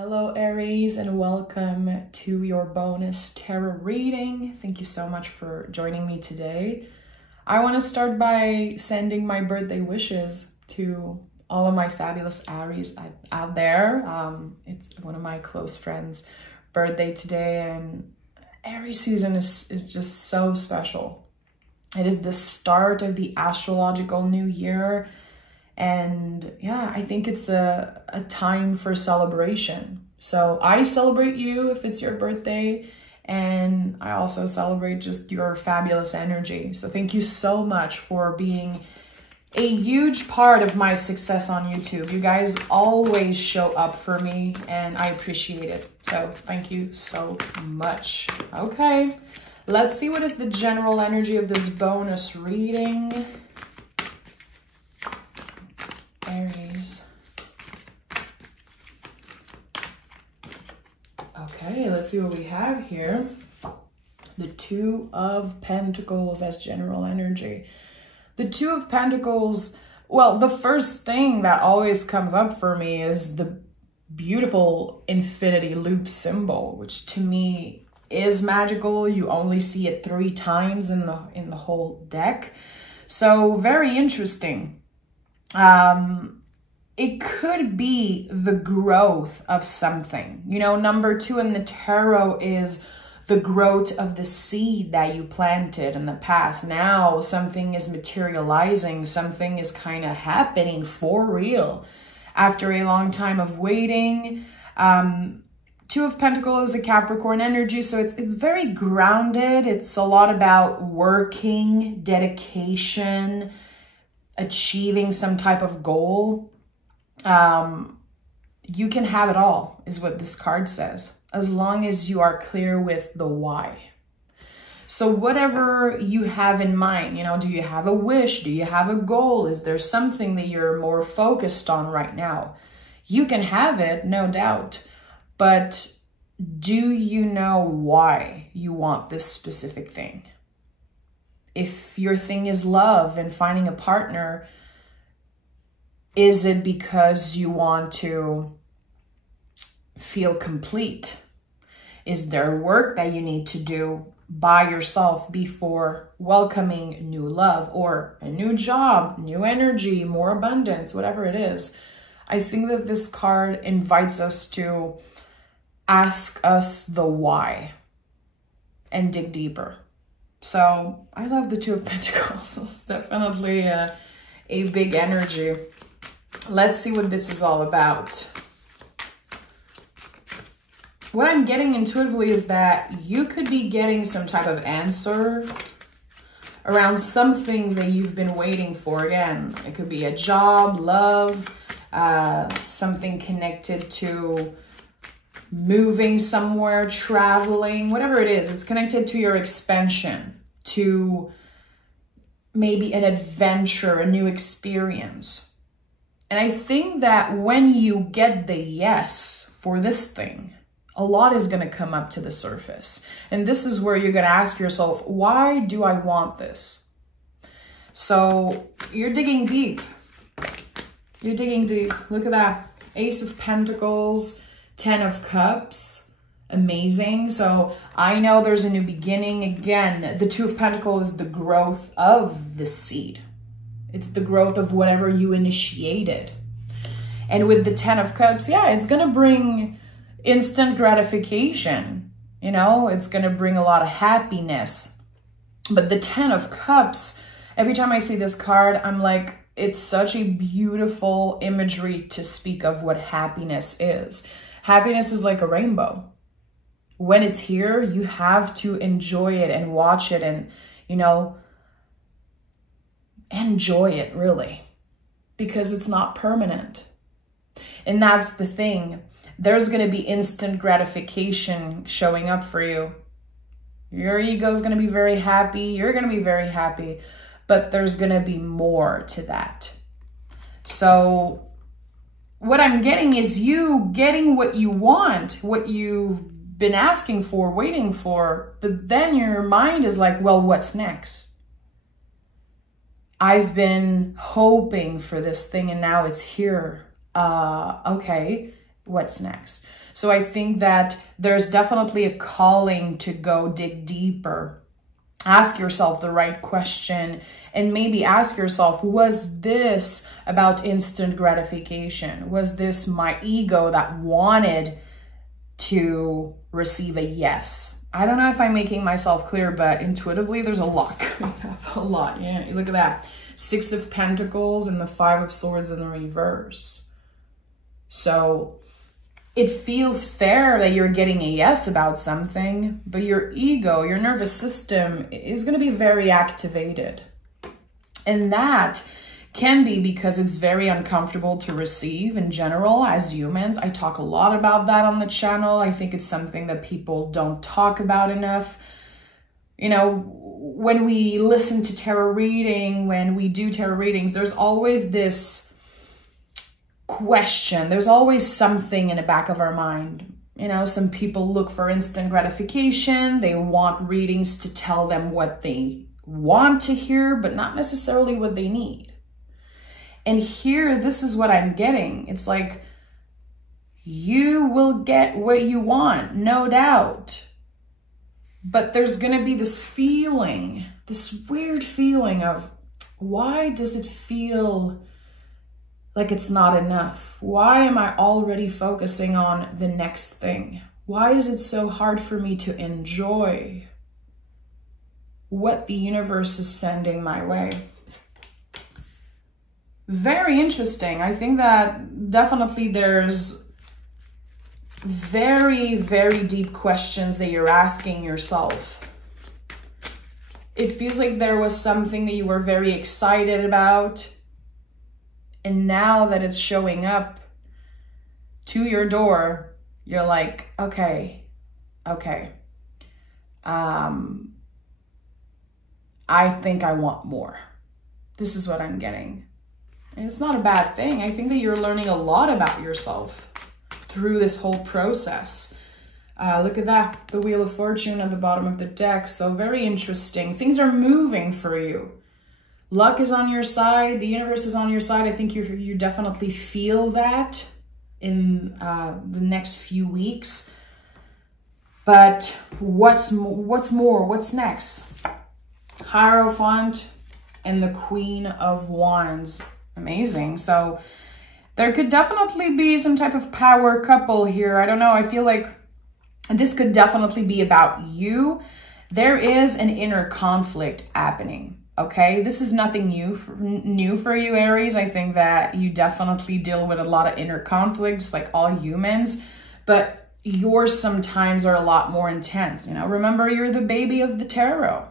Hello Aries, and welcome to your bonus tarot reading. Thank you so much for joining me today. I want to start by sending my birthday wishes to all of my fabulous Aries out there. It's one of my close friends' birthday today, and Aries season is just so special. It is the start of the astrological new year. And yeah, I think it's a time for celebration. So I celebrate you if it's your birthday, and I also celebrate just your fabulous energy. So thank you so much for being a huge part of my success on YouTube. You guys always show up for me and I appreciate it. So thank you so much. Okay, let's see what is the general energy of this bonus reading. Aries. Okay, let's see what we have here. The Two of Pentacles as general energy. The Two of Pentacles, well, the first thing that always comes up for me is the beautiful infinity loop symbol, which to me is magical. You only see it 3 times in the whole deck. So very interesting. It could be the growth of something. You know, number 2 in the tarot is the growth of the seed that you planted in the past. Now something is materializing, something is kind of happening for real after a long time of waiting. Two of Pentacles is a Capricorn energy, so it's very grounded. It's a lot about working, dedication, achieving some type of goal. You can have it all, is what this card says, as long as you are clear with the why. So whatever you have in mind, you know, do you have a wish? Do you have a goal? Is there something that you're more focused on right now? You can have it, no doubt, but do you know why you want this specific thing? If your thing is love and finding a partner, is it because you want to feel complete? Is there work that you need to do by yourself before welcoming new love or a new job, new energy, more abundance, whatever it is? I think that this card invites us to ask us the why and dig deeper. So I love the Two of Pentacles. It's definitely a big energy. Let's see what this is all about. What I'm getting intuitively is that you could be getting some type of answer around something that you've been waiting for. Again, it could be a job, love, something connected to moving somewhere, traveling, whatever it is. It's connected to your expansion, to maybe an adventure, a new experience. And I think that when you get the yes for this thing, a lot is going to come up to the surface. And this is where you're going to ask yourself, why do I want this? So you're digging deep. You're digging deep. Look at that. Ace of Pentacles, 10 of Cups. Amazing. So I know there's a new beginning. Again, the Two of Pentacles is the growth of the seed. It's the growth of whatever you initiated. And with the 10 of Cups, yeah, it's going to bring instant gratification. You know, it's going to bring a lot of happiness. But the 10 of Cups, every time I see this card, I'm like, it's such a beautiful imagery to speak of what happiness is. Happiness is like a rainbow. When it's here, you have to enjoy it and watch it and, you know, enjoy it really, because it's not permanent. And that's the thing. There's going to be instant gratification showing up for you. Your ego is going to be very happy. You're going to be very happy, but there's going to be more to that. So what I'm getting is you getting what you want, what you've been asking for, waiting for, but then your mind is like, well, what's next? I've been hoping for this thing and now it's here. Okay, what's next? So I think that there's definitely a calling to go dig deeper. Ask yourself the right question and maybe ask yourself, was this about instant gratification? Was this my ego that wanted to receive a yes? I don't know if I'm making myself clear, but intuitively there's a lot coming up, a lot. Yeah, look at that. 6 of Pentacles and the 5 of Swords in the reverse. So it feels fair that you're getting a yes about something, but your ego, your nervous system is going to be very activated. And that can be because it's very uncomfortable to receive in general as humans. I talk a lot about that on the channel. I think it's something that people don't talk about enough. You know, when we listen to tarot reading, when we do tarot readings, there's always this question. There's always something in the back of our mind. You know, some people look for instant gratification. They want readings to tell them what they want to hear, but not necessarily what they need. And here, this is what I'm getting. It's like, you will get what you want, no doubt. But there's going to be this feeling, this weird feeling of, why does it feel like it's not enough? Why am I already focusing on the next thing? Why is it so hard for me to enjoy what the universe is sending my way? Very interesting. I think that definitely there's very, very deep questions that you're asking yourself. It feels like there was something that you were very excited about, and now that it's showing up to your door, you're like, okay. I think I want more. This is what I'm getting. And it's not a bad thing. I think that you're learning a lot about yourself through this whole process. Look at that, the Wheel of Fortune at the bottom of the deck. So very interesting. Things are moving for you. Luck is on your side. The universe is on your side. I think you definitely feel that in the next few weeks. But what's more? What's next? Hierophant and the Queen of Wands. Amazing. So there could definitely be some type of power couple here. I don't know. I feel like this could definitely be about you. There is an inner conflict happening. Okay, this is nothing new for you, Aries. I think that you definitely deal with a lot of inner conflicts, like all humans, but yours sometimes are a lot more intense. You know, remember, you're the baby of the tarot.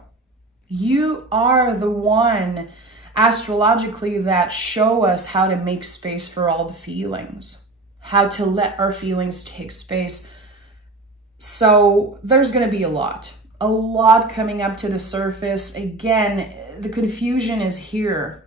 You are the one astrologically that show us how to make space for all the feelings, how to let our feelings take space. So there's going to be a lot coming up to the surface. Again, the confusion is here.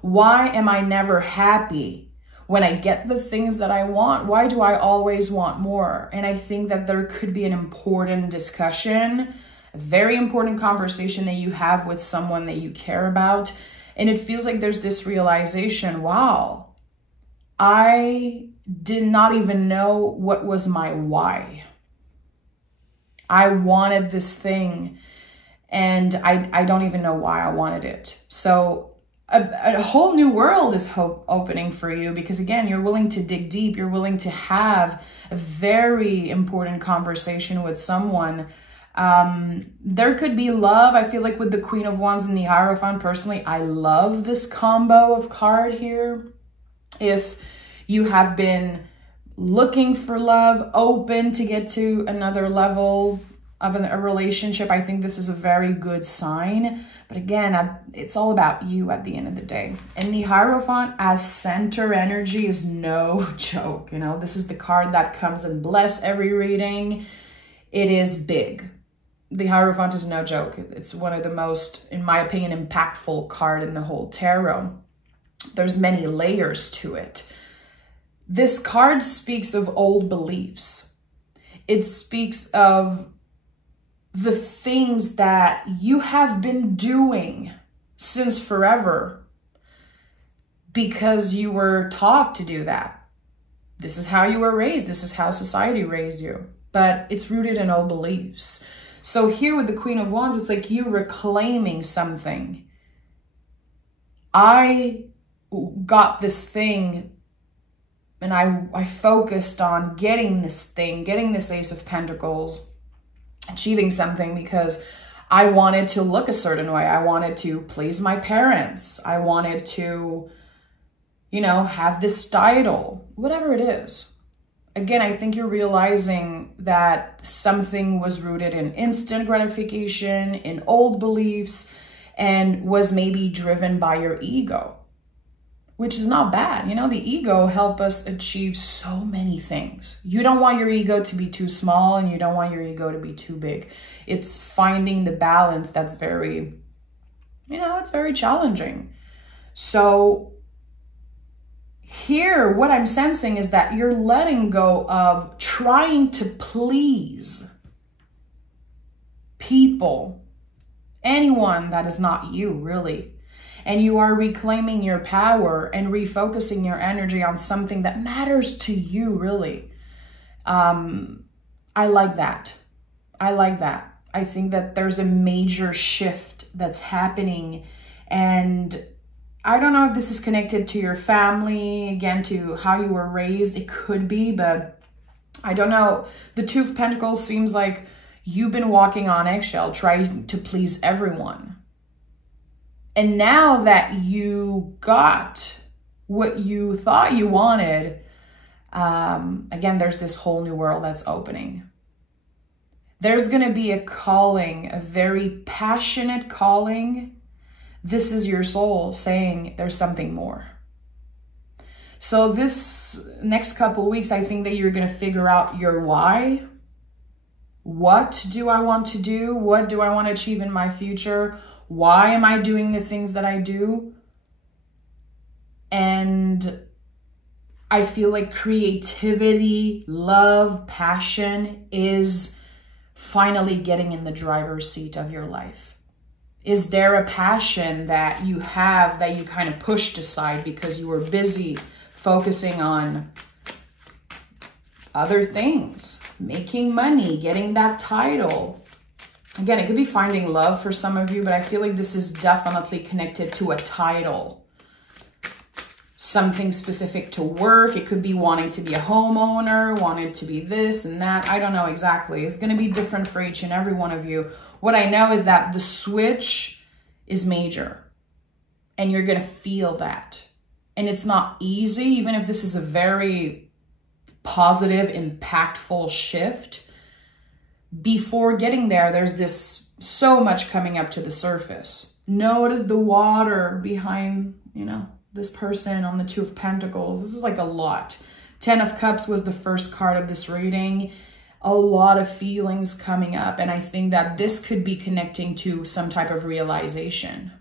Why am I never happy when I get the things that I want? Why do I always want more? And I think that there could be an important discussion, a very important conversation that you have with someone that you care about. And it feels like there's this realization, wow, I did not even know what was my why. I wanted this thing and I don't even know why I wanted it. So a whole new world is opening for you, because again, you're willing to dig deep. You're willing to have a very important conversation with someone. There could be love. I feel like with the Queen of Wands and the Hierophant, personally, I love this combo of card here. If you have been looking for love, open to get to another level of a relationship, I think this is a very good sign. But again, it's all about you at the end of the day. And the Hierophant as center energy is no joke. You know, this is the card that comes and bless every reading. It is big. The Hierophant is no joke. It's one of the most, in my opinion, impactful card in the whole tarot. There's many layers to it. This card speaks of old beliefs. It speaks of the things that you have been doing since forever because you were taught to do that. This is how you were raised. This is how society raised you. But it's rooted in old beliefs. So here with the Queen of Wands, it's like you reclaiming something. I got this thing and I focused on getting this thing, getting this Ace of Pentacles, achieving something because I wanted to look a certain way. I wanted to please my parents. I wanted to, you know, have this title, whatever it is. Again, I think you're realizing that something was rooted in instant gratification, in old beliefs, and was maybe driven by your ego, which is not bad. You know, the ego helps us achieve so many things. You don't want your ego to be too small and you don't want your ego to be too big. It's finding the balance that's very, you know, it's very challenging. So here, what I'm sensing is that you're letting go of trying to please people, anyone that is not you, really. And you are reclaiming your power and refocusing your energy on something that matters to you, really. I like that. I like that. I think that there's a major shift that's happening. And I don't know if this is connected to your family, again, to how you were raised. It could be, but I don't know. The Two of Pentacles seems like you've been walking on eggshell, trying to please everyone. And now that you got what you thought you wanted, again, there's this whole new world that's opening. There's going to be a calling, a very passionate calling. This is your soul saying there's something more. So this next couple of weeks, I think that you're going to figure out your why. What do I want to do? What do I want to achieve in my future? Why am I doing the things that I do? And I feel like creativity, love, passion is finally getting in the driver's seat of your life. Is there a passion that you have that you kind of pushed aside because you were busy focusing on other things, making money, getting that title? Again, it could be finding love for some of you, but I feel like this is definitely connected to a title. Something specific to work. It could be wanting to be a homeowner, wanting to be this and that. I don't know exactly. It's going to be different for each and every one of you. What I know is that the switch is major and you're going to feel that. And it's not easy, even if this is a very positive, impactful shift. Before getting there, there's this so much coming up to the surface. Notice the water behind, you know, this person on the Two of Pentacles. This is like a lot. 10 of Cups was the first card of this reading. A lot of feelings coming up. And I think that this could be connecting to some type of realization.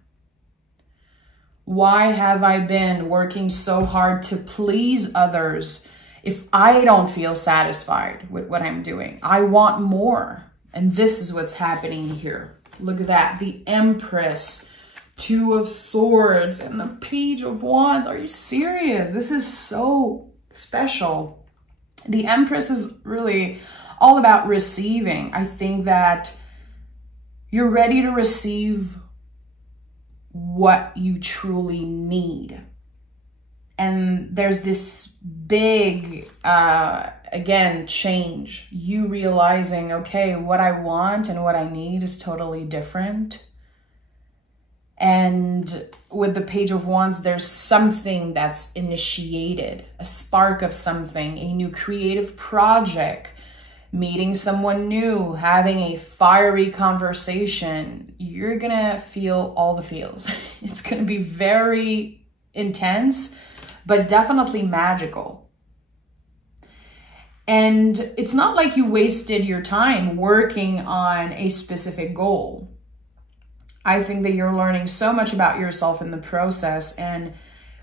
Why have I been working so hard to please others if I don't feel satisfied with what I'm doing? I want more. And this is what's happening here. Look at that. The Empress, Two of Swords, and the Page of Wands. Are you serious? This is so special. The Empress is really all about receiving. I think that you're ready to receive what you truly need. And there's this big, again, change. You realizing, okay, what I want and what I need is totally different. And with the Page of Wands, there's something that's initiated, a spark of something, a new creative project, meeting someone new, having a fiery conversation. You're gonna feel all the feels. It's gonna be very intense, but definitely magical. And it's not like you wasted your time working on a specific goal. I think that you're learning so much about yourself in the process. And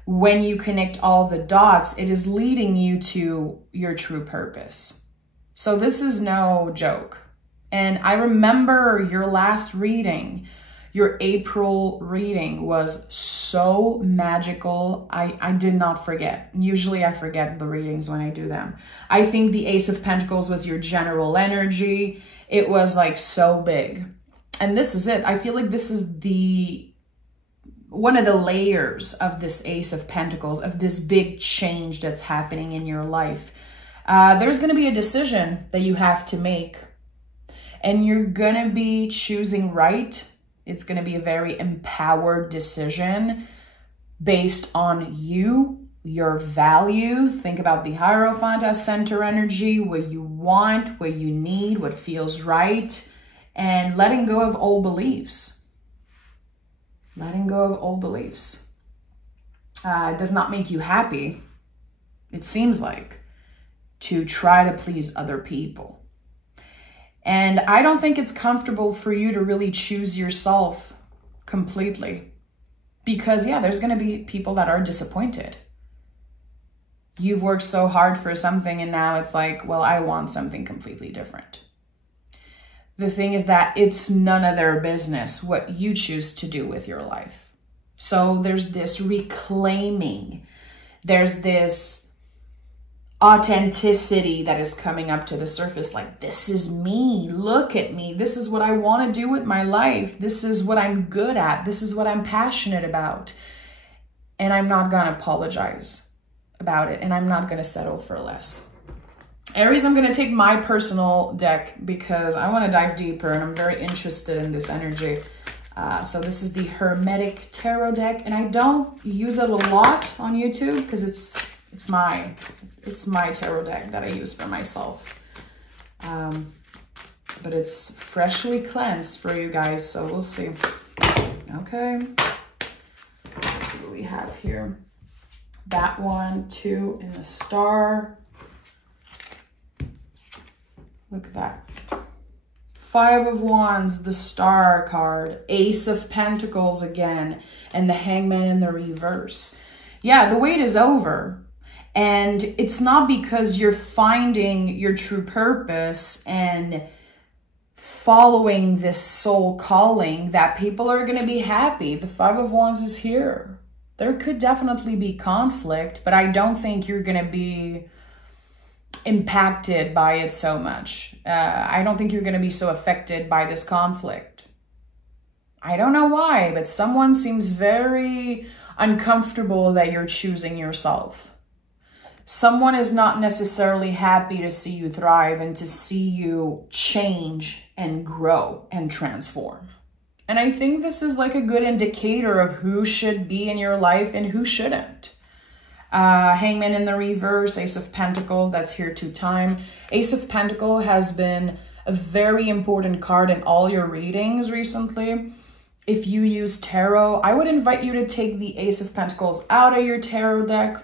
when you connect all the dots, it is leading you to your true purpose. So this is no joke. And I remember your last reading. Your April reading was so magical. I did not forget. Usually I forget the readings when I do them. I think the Ace of Pentacles was your general energy. It was like so big. And this is it. I feel like this is one of the layers of this Ace of Pentacles, of this big change that's happening in your life. There's going to be a decision that you have to make. And you're going to be choosing right. It's going to be a very empowered decision based on you, your values. Think about the Hierophant as center energy, what you want, what you need, what feels right, and letting go of old beliefs. Letting go of old beliefs. It does not make you happy, it seems like, to try to please other people. And I don't think it's comfortable for you to really choose yourself completely. Because, yeah, there's going to be people that are disappointed. You've worked so hard for something and now it's like, well, I want something completely different. The thing is that it's none of their business what you choose to do with your life. So there's this reclaiming. There's this authenticity that is coming up to the surface, like, this is me, look at me, this is what I want to do with my life, this is what I'm good at, this is what I'm passionate about, and I'm not gonna apologize about it, and I'm not gonna settle for less. Aries, I'm gonna take my personal deck because I want to dive deeper and I'm very interested in this energy. So this is the Hermetic tarot deck, and I don't use it a lot on YouTube because it's my tarot deck that I use for myself. But it's freshly cleansed for you guys, so we'll see. Okay. Let's see what we have here. That one, 2 in the star. Look at that. 5 of Wands, the Star card. Ace of Pentacles again, and the Hangman in the reverse. Yeah, the wait is over. And it's not because you're finding your true purpose and following this soul calling that people are going to be happy. The 5 of Wands is here. There could definitely be conflict, but I don't think you're going to be impacted by it so much. I don't think you're going to be so affected by this conflict. I don't know why, but someone seems very uncomfortable that you're choosing yourself. Someone is not necessarily happy to see you thrive and to see you change and grow and transform. And I think this is like a good indicator of who should be in your life and who shouldn't. Hangman in the reverse, Ace of Pentacles, that's here 2 times. Ace of Pentacles has been a very important card in all your readings recently. If you use tarot, I would invite you to take the Ace of Pentacles out of your tarot deck.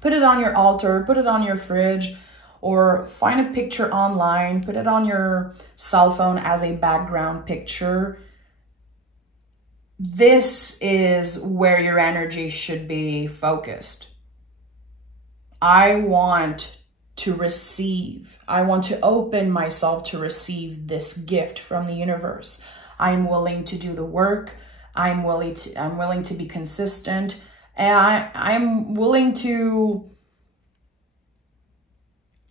Put it on your altar, put it on your fridge, or find a picture online, put it on your cell phone as a background picture. This is where your energy should be focused. I want to receive. I want to open myself to receive this gift from the universe. I'm willing to do the work. I'm willing to be consistent. And I'm willing to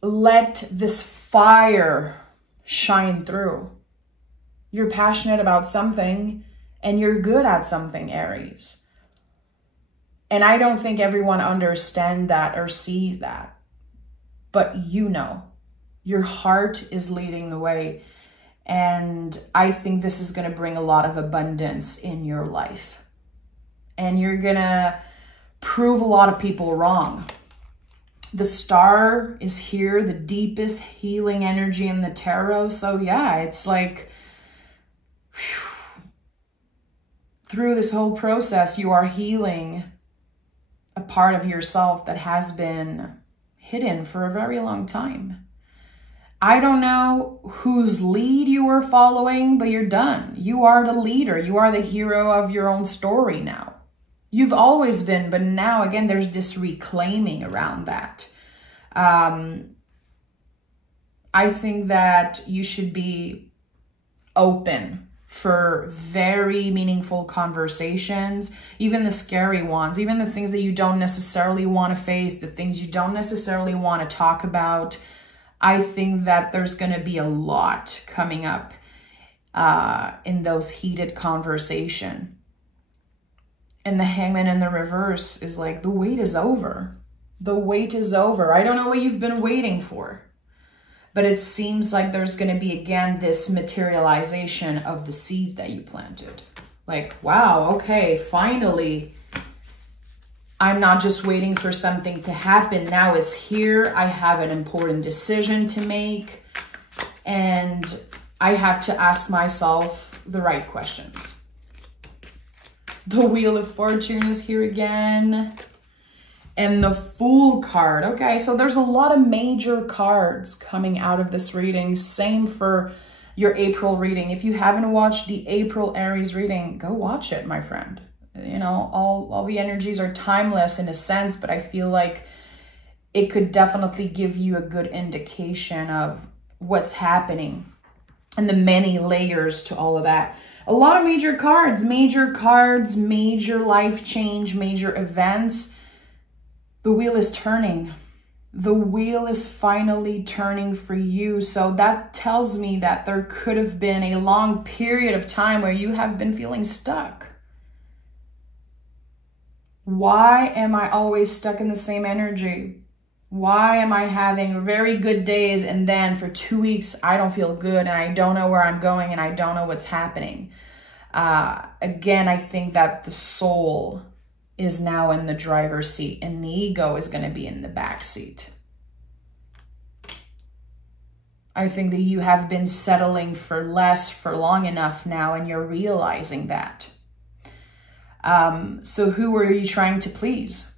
let this fire shine through. You're passionate about something and you're good at something, Aries. And I don't think everyone understands that or sees that. But you know, your heart is leading the way. And I think this is going to bring a lot of abundance in your life. And you're going to prove a lot of people wrong. The Star is here, the deepest healing energy in the tarot. So yeah, it's like, whew, through this whole process, you are healing a part of yourself that has been hidden for a very long time. I don't know whose lead you were following, but you're done. You are the leader. You are the hero of your own story now. You've always been, but now again, there's this reclaiming around that. I think that you should be open for very meaningful conversations, even the scary ones, even the things that you don't necessarily want to face, the things you don't necessarily want to talk about. I think that there's going to be a lot coming up in those heated conversation. And the Hangman in the reverse is like, the wait is over. The wait is over. I don't know what you've been waiting for, but it seems like there's going to be, again, this materialization of the seeds that you planted. Like, wow, okay, finally, I'm not just waiting for something to happen. Now it's here. I have an important decision to make, and I have to ask myself the right questions. The Wheel of Fortune is here again. And the Fool card. Okay, so there's a lot of major cards coming out of this reading. Same for your April reading. If you haven't watched the April Aries reading, go watch it, my friend. You know, all the energies are timeless in a sense, but I feel like it could definitely give you a good indication of what's happening and the many layers to all of that. A lot of major cards, major life change, major events. The wheel is turning. The wheel is finally turning for you. So that tells me that there could have been a long period of time where you have been feeling stuck. Why am I always stuck in the same energy? Why am I having very good days and then for 2 weeks I don't feel good and I don't know where I'm going and I don't know what's happening? Again, I think that the soul is now in the driver's seat and the ego is going to be in the back seat. I think that you have been settling for less for long enough now and you're realizing that. So who were you trying to please?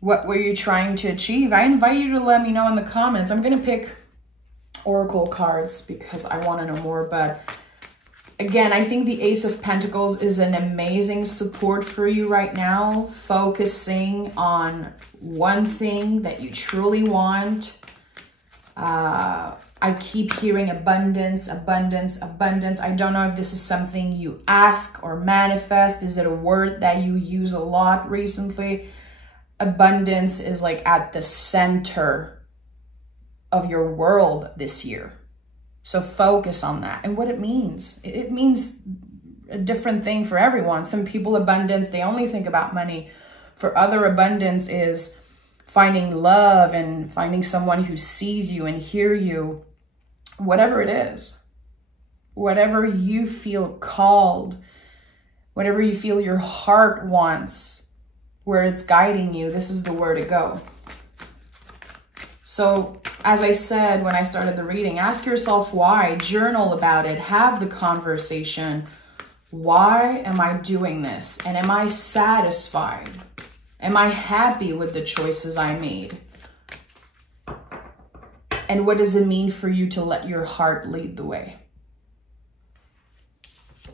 What were you trying to achieve? I invite you to let me know in the comments. I'm going to pick oracle cards because I want to know more. But again, I think the Ace of Pentacles is an amazing support for you right now. Focusing on one thing that you truly want. I keep hearing abundance, abundance, abundance. I don't know if this is something you ask or manifest. Is it a word that you use a lot recently? Abundance is like at the center of your world this year. So focus on that and what it means. It means a different thing for everyone. Some people, abundance, they only think about money. For other, abundance is finding love and finding someone who sees you and hear you. Whatever it is, whatever you feel called, whatever you feel your heart wants, where it's guiding you, this is the where to go. So as I said when I started the reading, ask yourself why, journal about it, have the conversation. Why am I doing this? And am I satisfied? Am I happy with the choices I made? And what does it mean for you to let your heart lead the way?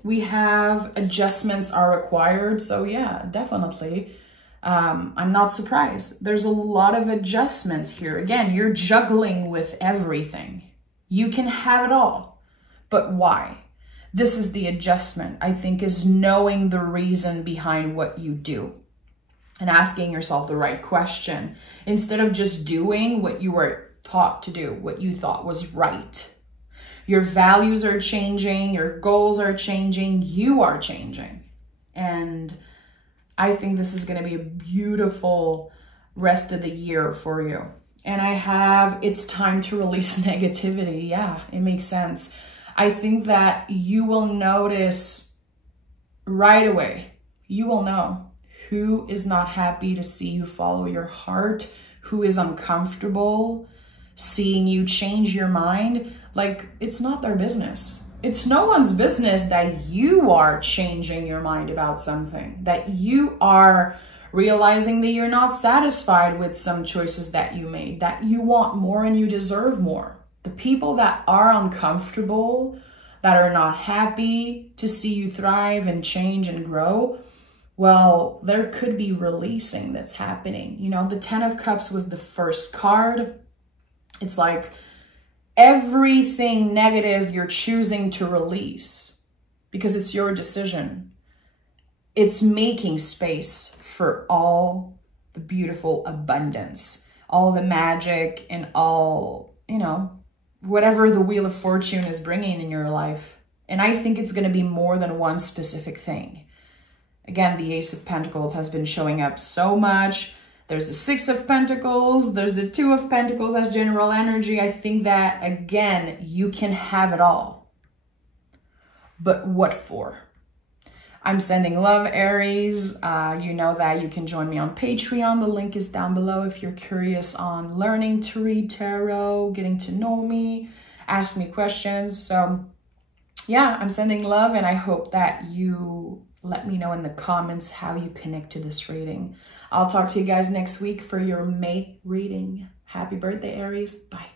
We have adjustments are required. So yeah, definitely. I'm not surprised. There's a lot of adjustments here. Again, you're juggling with everything. You can have it all, but why? This is the adjustment, I think, is knowing the reason behind what you do and asking yourself the right question instead of just doing what you were taught to do, what you thought was right. Your values are changing, your goals are changing, you are changing. And I think this is going to be a beautiful rest of the year for you. And I have, it's time to release negativity. Yeah, it makes sense. I think that you will notice right away, you will know who is not happy to see you follow your heart, who is uncomfortable seeing you change your mind. Like, it's not their business. It's no one's business that you are changing your mind about something, that you are realizing that you're not satisfied with some choices that you made, that you want more and you deserve more. The people that are uncomfortable, that are not happy to see you thrive and change and grow, well, there could be releasing that's happening. You know, the 10 of Cups was the first card. It's like everything negative you're choosing to release. because it's your decision. It's making space for all the beautiful abundance, all the magic, and all, you know, whatever the Wheel of Fortune is bringing in your life. And I think it's going to be more than one specific thing. Again, the Ace of Pentacles has been showing up so much. There's the Six of Pentacles. There's the Two of Pentacles as general energy. I think that, again, you can have it all. But what for? I'm sending love, Aries. You know that you can join me on Patreon. The link is down below if you're curious on learning to read tarot, getting to know me, ask me questions. So yeah, I'm sending love, and I hope that you let me know in the comments how you connect to this reading. I'll talk to you guys next week for your May reading. Happy birthday, Aries. Bye.